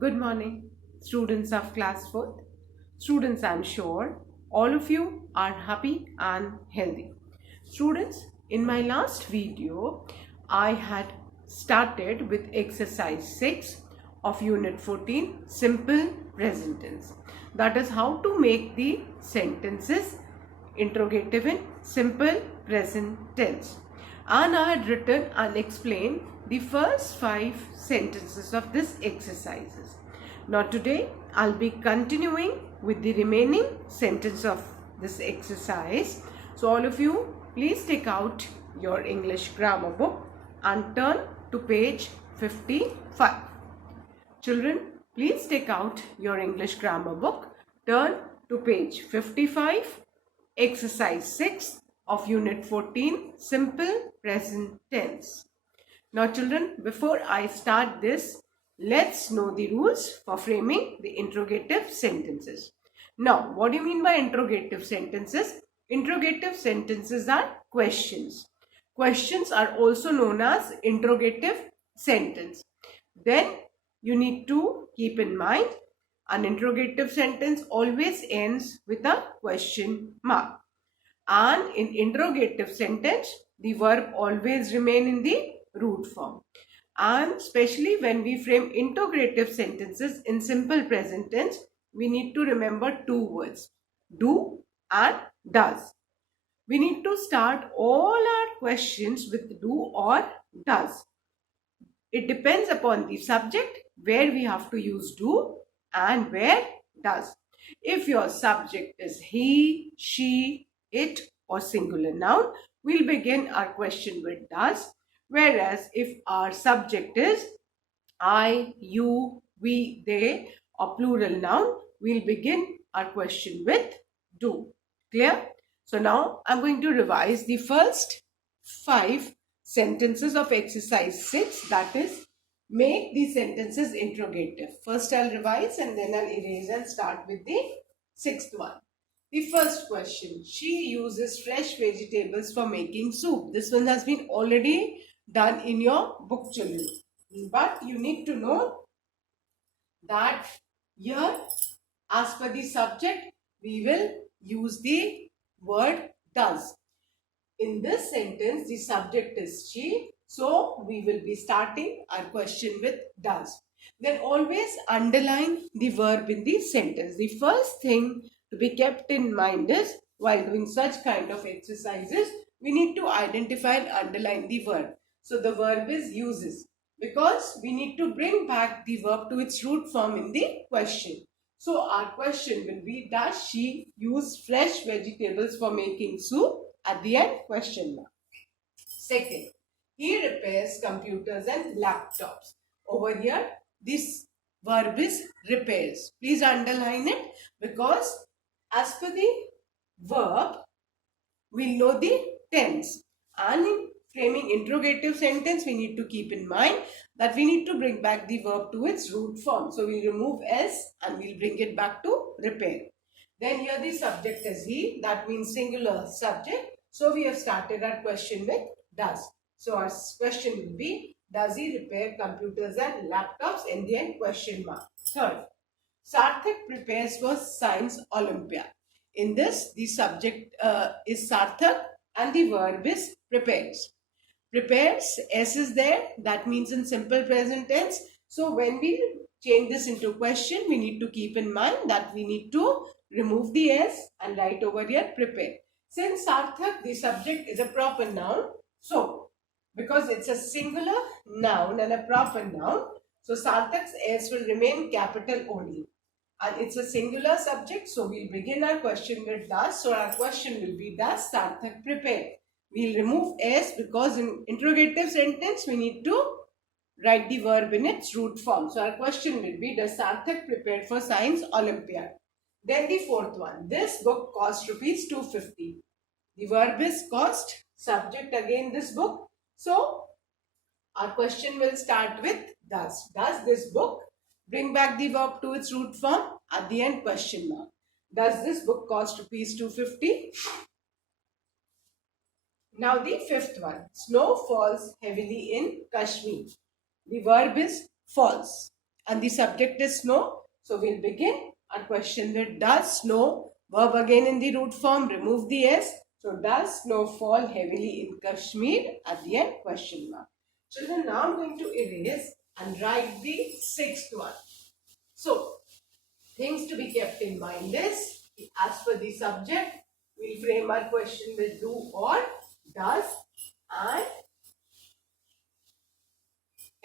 Good morning, students of class 4th. Students, I'm sure all of you are happy and healthy. Students, in my last video, I had started with exercise 6 of unit 14, simple present tense. That is how to make the sentences interrogative in simple present tense. And I had written and explained the first 5 sentences of this exercises. Now today I'll be continuing with the remaining sentence of this exercise. So all of you, please take out your English grammar book and turn to page 55. Children, please take out your English grammar book, turn to page 55, exercise 6 of unit 14, simple present tense. Now children, before I start this, let's know the rules for framing the interrogative sentences. Now, what do you mean by interrogative sentences? Interrogative sentences are questions. Questions are also known as interrogative sentence. Then you need to keep in mind an interrogative sentence always ends with a question mark. And in interrogative sentence, the verb always remain in the root form. And especially when we frame interrogative sentences in simple present tense, we need to remember 2 words, do and does. We need to start all our questions with do or does. It depends upon the subject where we have to use do and where does. If your subject is he, she, it or singular noun, we'll begin our question with does. Whereas if our subject is I, you, we, they or plural noun, we'll begin our question with do. Clear? So now I'm going to revise the first 5 sentences of exercise 6, that is, make the sentences interrogative. First I'll revise and then I'll erase and start with the 6th one. The first question, she uses fresh vegetables for making soup. This one has been already done in your book, children. But you need to know that here, as per the subject, we will use the word does. In this sentence, the subject is she. So, we will be starting our question with does. Then always underline the verb in the sentence. The first thing to be kept in mind is, while doing such kind of exercises, we need to identify and underline the verb. So, the verb is uses, because we need to bring back the verb to its root form in the question. So, our question will be, does she use fresh vegetables for making soup? At the end, question mark. Second, he repairs computers and laptops. Over here, this verb is repairs. Please underline it, because as per the verb, we know the tense. And in framing interrogative sentence, we need to keep in mind that we need to bring back the verb to its root form. So, we'll remove S and we'll bring it back to repair. Then here the subject is he, that means singular subject. So, we have started our question with does. So, our question will be, does he repair computers and laptops? In the end, question mark. Third, Sarthak prepares for Science Olympiad. In this, the subject is Sarthak and the verb is prepares. Prepares, S is there, that means in simple present tense. So, when we change this into question, we need to keep in mind that we need to remove the S and write over here prepare. Since Sarthak, the subject is a proper noun, so because it's a singular noun and a proper noun, so Sarthak's S will remain capital only. And it's a singular subject, so we'll begin our question with does. So our question will be, does Sarthak prepare? We'll remove S because in interrogative sentence, we need to write the verb in its root form. So our question will be, does Sarthak prepare for Science Olympiad? Then the fourth one, this book cost rupees 250. The verb is cost, subject again this book. So, our question will start with does. Does this book bring back the verb to its root form? At the end, question mark. Does this book cost rupees 250? Now the fifth one, snow falls heavily in Kashmir. The verb is falls. and the subject is snow. So we'll begin our question with does snow, verb again in the root form, remove the S. So does snow fall heavily in Kashmir? At the end, question mark. Children, now I'm going to erase and write the sixth one. So things to be kept in mind is, as per the subject, we'll frame our question with do or does, and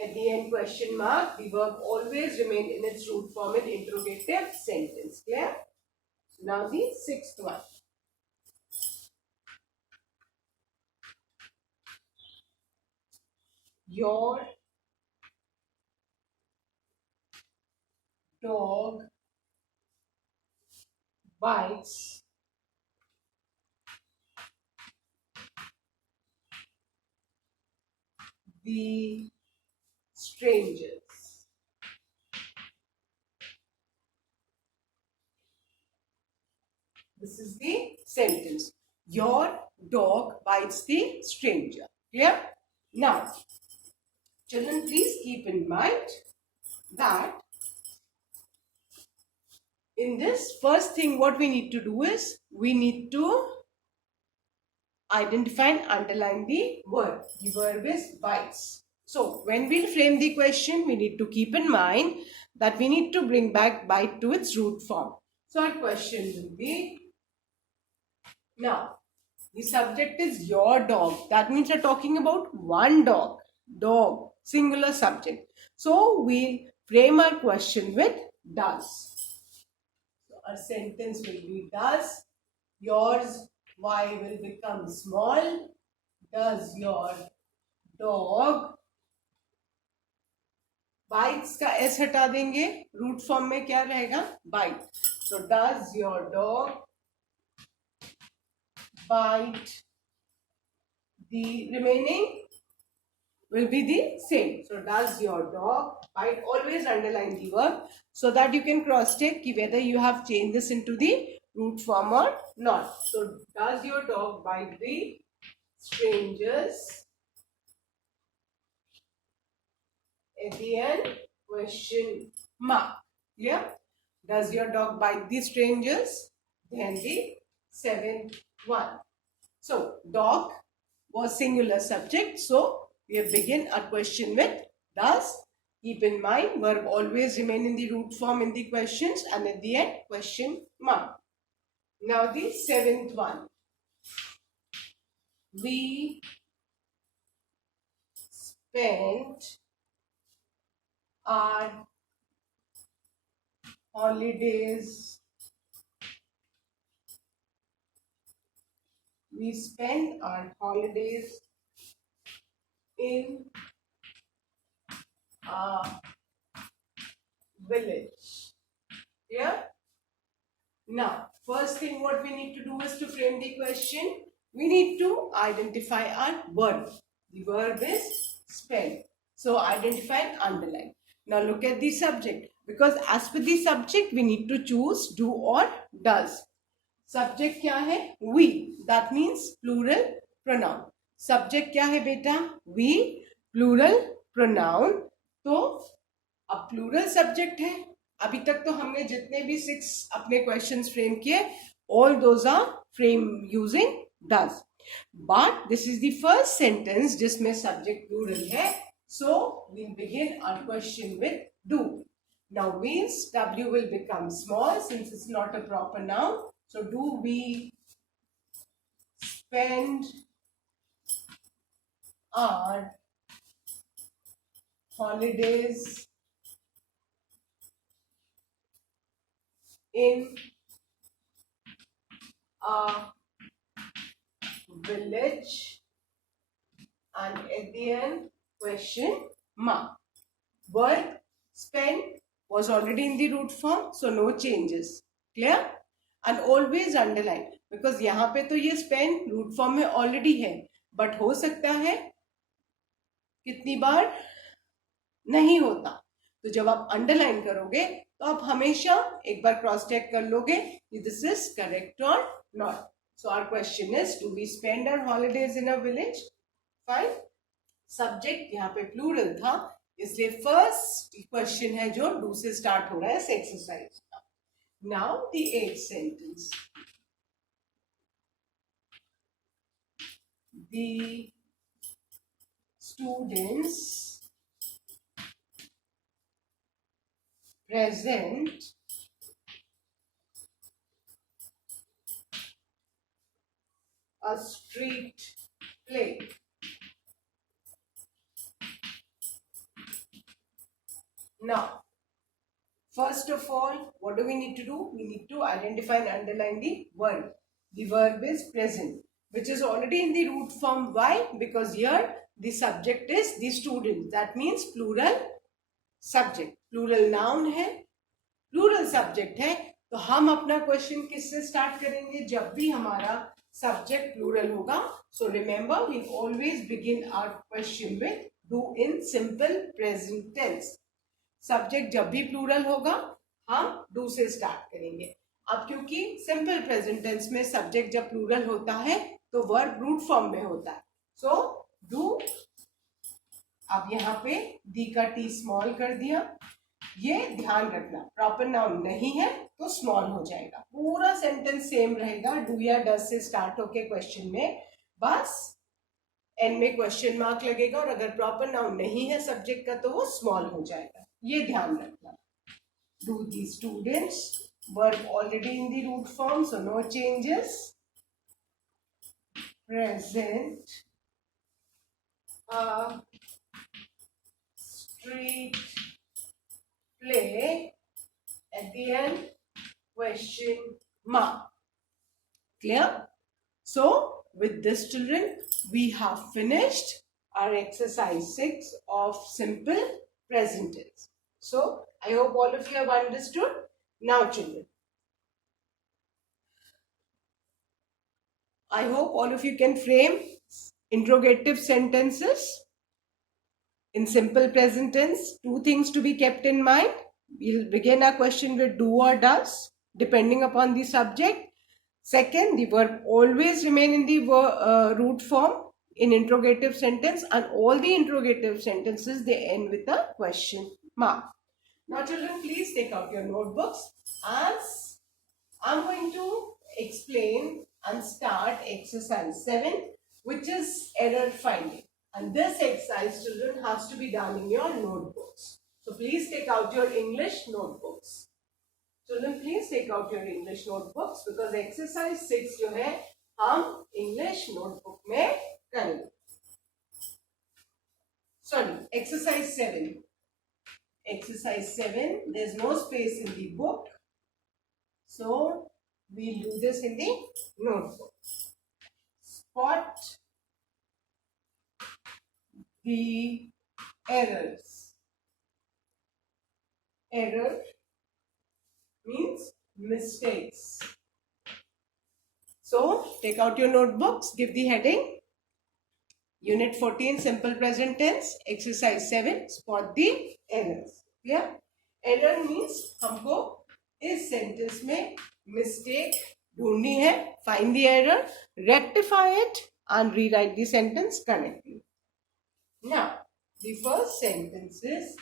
at the end question mark, the verb always remain in its root form in interrogative sentence. Clear? Now the sixth one. Your dog bites the strangers. This is the sentence. Your dog bites the stranger. Clear? Now, children, please keep in mind that in this first thing what we need to do is we need to identify and underline the verb. The verb is bites. So when we frame the question, we need to keep in mind that we need to bring back bite to its root form. So our question will be, now the subject is your dog. That means we're talking about one dog. Dog, singular subject. So we'll frame our question with does. So our sentence will be does yours Y will become small? Does your dog bites का S हटा देंगे, root form में क्या रहेगा bite. So does your dog bite? The remaining will be the same. So does your dog bite? Always underline the verb so that you can cross check whether you have changed this into the root form or not. So does your dog bite the strangers? At the end, question mark. Yeah? Does your dog bite the strangers? Then the seventh one. So dog was singular subject. So we begin our question with does. Keep in mind, verb always remain in the root form in the questions, and at the end, question mark. Now the seventh one. We spent our holidays. We spend our holidays in a village. Yeah? Now, first thing what we need to do is to frame the question. We need to identify our verb. The verb is spend. So, identify and underline. Now, look at the subject. Because as per the subject, we need to choose do or does. Subject क्या है? We. That means plural pronoun. Subject क्या है बेटा? We. Plural pronoun. तो अब plural subject है. अभी तक तो हमने जितने भी 6 अपने questions frame किए, all those are frame using does. But this is the first sentence जिसमें subject plural है. So we'll begin our question with do. Now means W will become small since it's not a proper noun. So do we spend our holidays in a village? And at the end, question mark. Verb spend was already in the root form, so no changes. Clear? And always underline, because यहाँ पे तो ये spend root form में already है, but हो सकता है कितनी बार नहीं होता. तो जब आप underline करोगे तो आप हमेशा एक बार cross check कर लोगे कि this is correct or not. So our question is, do we spend our holidays in a village? Fine. Subject यहाँ पे plural था, इसलिए फर्स्ट क्वेश्चन है जो डू से स्टार्ट हो रहा है इस एक्सरसाइज का. Now the 8th sentence. The students present a street play. Now, first of all, what do we need to do? We need to identify and underline the verb. The verb is present, which is already in the root form. Why? Because here the subject is the student. That means plural subject. Plural noun है, plural subject है. तो हम अपना question किससे start करेंगे? जब भी हमारा सब्जेक्ट प्लूरल होगा. So remember, we always begin our question with do in simple present tense. Subject जब भी प्लूरल होगा हम डू से स्टार्ट करेंगे. अब क्योंकि सिंपल प्रेजेंट टेंस में सब्जेक्ट जब प्लूरल होता है तो वर्ब रूट फॉर्म में होता है. So do. अब यहाँ पे दी का टी स्मॉल कर दिया. ये ध्यान रखना, प्रॉपर नाउन नहीं है तो स्मॉल हो जाएगा. पूरा सेंटेंस सेम रहेगा डू या डस से स्टार्ट होके क्वेश्चन में, बस एंड में क्वेश्चन मार्क लगेगा और अगर प्रॉपर नाउन नहीं है सब्जेक्ट का तो वो स्मॉल हो जाएगा. ये ध्यान रखना. Do the students, verb already in the root form so no changes. Present street play at the end question mark. Clear? So with this children we have finished our exercise 6 of simple present tense. So I hope all of you have understood. Now children, I hope all of you can frame interrogative sentences in simple present tense. Two things to be kept in mind. We'll begin our question with do or does, depending upon the subject. Second, the verb always remain in the root form in interrogative sentence, and all the interrogative sentences, they end with a question mark. Now children, please take out your notebooks as I'm going to explain and start exercise 7, which is error finding. And this exercise, children, has to be done in your notebooks. So please take out your English notebooks. Children, please take out your English notebooks because exercise 6 जो है हम English notebook में करेंगे. Sorry, exercise 7. Exercise 7. There's no space in the book, so we'll do this in the notebook. Spot the errors. Error means mistakes. So take out your notebooks, give the heading Unit 14 simple present tense, exercise 7, spot the errors. Yeah? Error means हमको इस sentence में mistake ढूंढनी है. Find the error, rectify it and rewrite the sentence correctly. Now, the first sentence is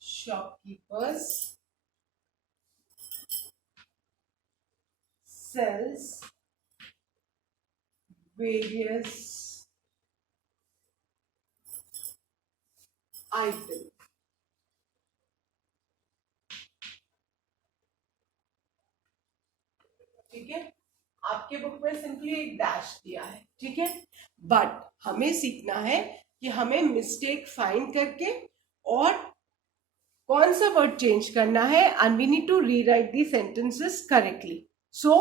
shopkeepers sells various items. ठीक है, आपके book में simply एक डैश दिया है. ठीक है, बट हमें सीखना है कि हमें मिस्टेक फाइंड करके और कौन सा वर्ड चेंज करना है and we need to rewrite the sentences correctly. So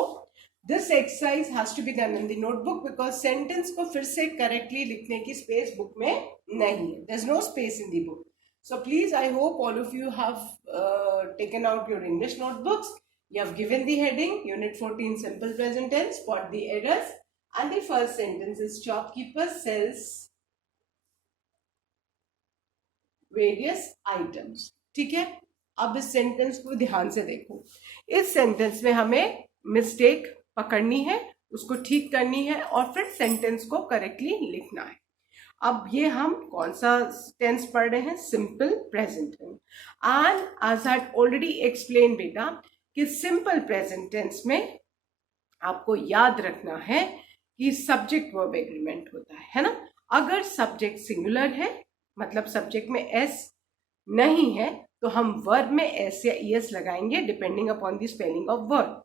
this exercise has to be done in the notebook because sentence को फिर से करेक्टली लिखने की स्पेस बुक में नहीं है. There is no space in the book. So please I hope all of you have taken out your English notebooks. You have given the heading Unit 14 simple present tense, spot the errors, and the first sentence is shopkeeper sells various items. ठीक है, अब इस sentence को ध्यान से देखो. इस sentence में हमें मिस्टेक पकड़नी है उसको ठीक करनी है और फिर सेंटेंस को करेक्टली लिखना है। अब ये हम कौन सा टेंस पढ़ रहे हैं? Simple present tense. And as I already explain बेटा कि सिंपल प्रेजेंट टेंस में आपको याद रखना है कि सब्जेक्ट वर्ब एग्रीमेंट होता है ना। अगर सब्जेक्ट सिंगुलर है, मतलब सब्जेक्ट में एस नहीं है, तो हम वर्ब में एस या ईएस लगाएंगे depending upon the spelling of verb.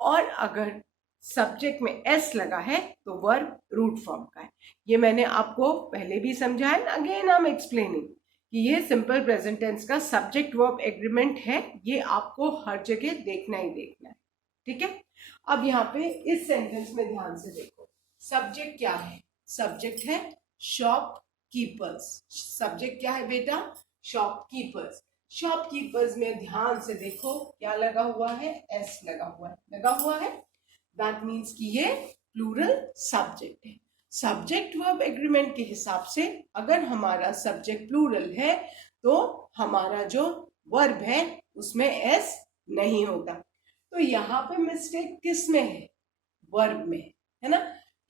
और अगर सब्जेक्ट में एस लगा है तो वर्ब रूट फॉर्म का है। ये मैंने आपको पहले भी समझाया, अगेन आई एम एक्सप्लेनिंग कि ये सिंपल प्रेजेंट टेंस का सब्जेक्ट वर्ब एग्रीमेंट है। ये आपको हर जगह देखना ही देखना है, ठीक है। अब यहाँ पे इस सेंटेंस में ध्यान से देखो, सब्जेक्ट क्या है? सब्जेक्ट है शॉपकीपर्स। सब्जेक्ट क्या है बेटा? शॉपकीपर्स। शॉपकीपर्स में ध्यान से देखो क्या लगा हुआ है? एस लगा हुआ है, लगा हुआ है। दैट मीन्स कि ये प्लूरल सब्जेक्ट है। सब्जेक्ट वर्ब एग्रीमेंट के हिसाब से अगर हमारा सब्जेक्ट प्लूरल है तो हमारा जो वर्ब है उसमें एस नहीं होगा। तो यहाँ पे मिस्टेक किस में है? वर्ब में, है ना।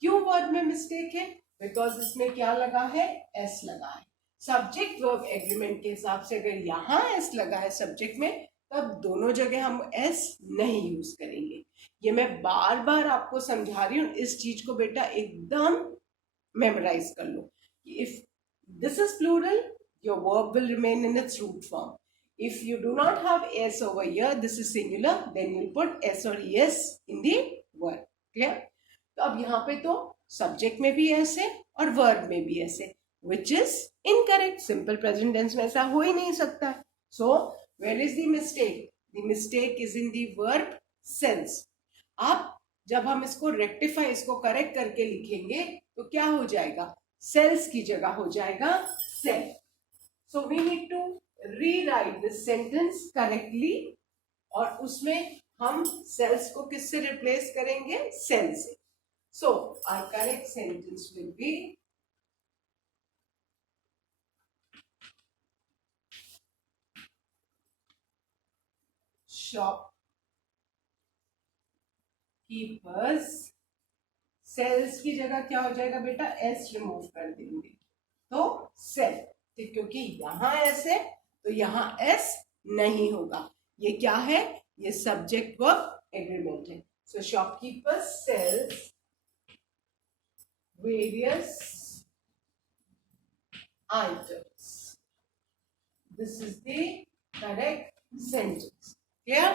क्यों वर्ब में मिस्टेक है? बिकॉज इसमें क्या लगा है? एस लगा है। सब्जेक्ट वर्ब एग्रीमेंट के हिसाब से अगर यहाँ एस लगा है सब्जेक्ट में, तब दोनों जगह हम एस नहीं यूज करेंगे। ये मैं बार बार आपको समझा रही हूँ, इस चीज को बेटा एकदम मेमोराइज कर लो। If this is plural, your verb will remain in its root form. If you do not have s over here, this is singular, then you put s or es in the word. Clear? तो अब यहाँ पे तो subject में भी s है और verb में भी s है, which is incorrect. Simple present tense में ऐसा हो ही नहीं सकता। So where is the mistake? The mistake is in the verb sense. अब जब हम इसको रेक्टिफाई, इसको करेक्ट करके लिखेंगे तो क्या हो जाएगा? सेल्स की जगह हो जाएगा cell. So we need to rewrite this sentence correctly, और उसमें हम cells को किससे replace करेंगे? cell से। So our correct sentence will be shopkeepers। cells की जगह क्या हो जाएगा बेटा? s रिमूव कर देंगे तो cell, क्योंकि यहाँ s है तो यहाँ एस नहीं होगा। ये क्या है? ये सब्जेक्ट वर्ब एग्रीमेंट है। So shopkeeper sells various items. This is the correct sentence. Clear?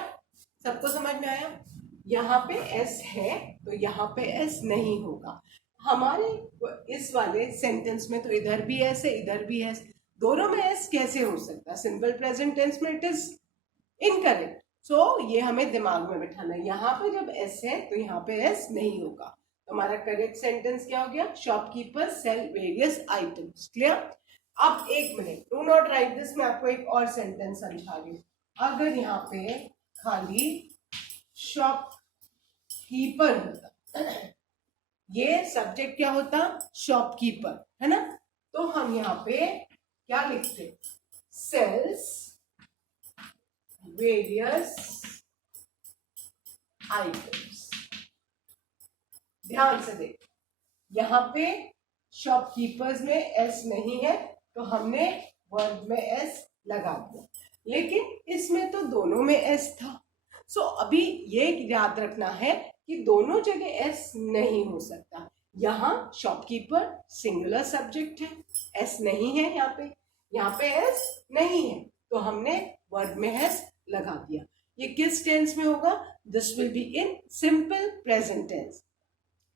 सबको समझ में आया? यहाँ पे एस है तो यहाँ पे एस नहीं होगा। हमारे इस वाले सेंटेंस में तो इधर भी एस है, इधर भी एस, दोनों में एस कैसे हो सकता है? सिंपल प्रेजेंट टेंस में इट इज इनकरेक्ट। सो ये हमें दिमाग में बिठाना है। यहाँ पे जब एस है तो यहाँ पे एस नहीं होगा। तो हमारा करेक्ट सेंटेंस क्या हो गया? Shopkeeper sell various items. Clear? अब एक minute, do not write this, मैं आपको एक और सेंटेंस समझा रही हूँ। अगर यहाँ पे खाली शॉपकीपर होता, ये सब्जेक्ट क्या होता? शॉपकीपर, है ना। तो हम यहाँ पे क्या लिखते? Sells various items. ध्यान से देख, यहाँ पे शॉपकीपर्स में एस नहीं है तो हमने वर्ब में एस लगा दिया, लेकिन इसमें तो दोनों में एस था। सो अभी ये याद रखना है कि दोनों जगह एस नहीं हो सकता। यहाँ शॉपकीपर सिंगुलर सब्जेक्ट है, एस नहीं है यहाँ पे एस नहीं है तो हमने वर्ब में एस लगा दिया। ये किस टेंस में होगा? This will be in simple present tense.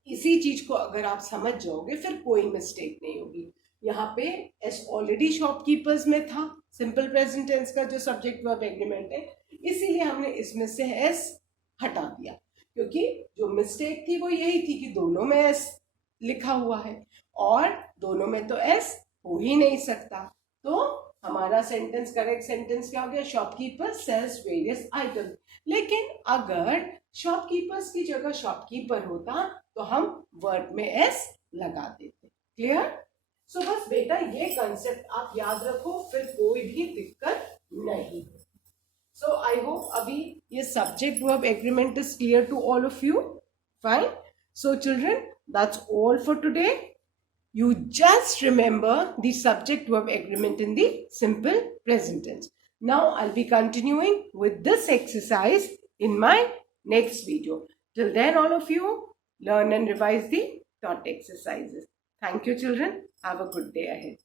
इसी चीज को अगर आप समझ जाओगे फिर कोई मिस्टेक नहीं होगी। यहाँ पे एस ऑलरेडी शॉपकीपर्स में था, सिंपल प्रेजेंट टेंस का जो सब्जेक्ट वर्ब एग्रीमेंट है, इसीलिए हमने इसमें से एस हटा दिया, क्योंकि जो मिस्टेक थी वो यही थी कि दोनों में एस लिखा हुआ है और दोनों में तो एस हो ही नहीं सकता। तो हमारा सेंटेंस, करेक्ट सेंटेंस क्या हो गया? Shopkeeper sells various item. लेकिन अगर शॉपकीपर्स की जगह शॉपकीपर होता तो हम वर्ब में एस लगा देते। क्लियर? सो बस बेटा ये कंसेप्ट आप याद रखो, फिर कोई भी दिक्कत नहीं। सो आई होप अभी ये subject verb agreement is clear to all of you. Fine. So children, that's all for today. You just remember the subject verb agreement in the simple present tense. Now I'll be continuing with this exercise in my next video. Till then, all of you learn and revise the taught exercises. Thank you children. Have a good day ahead.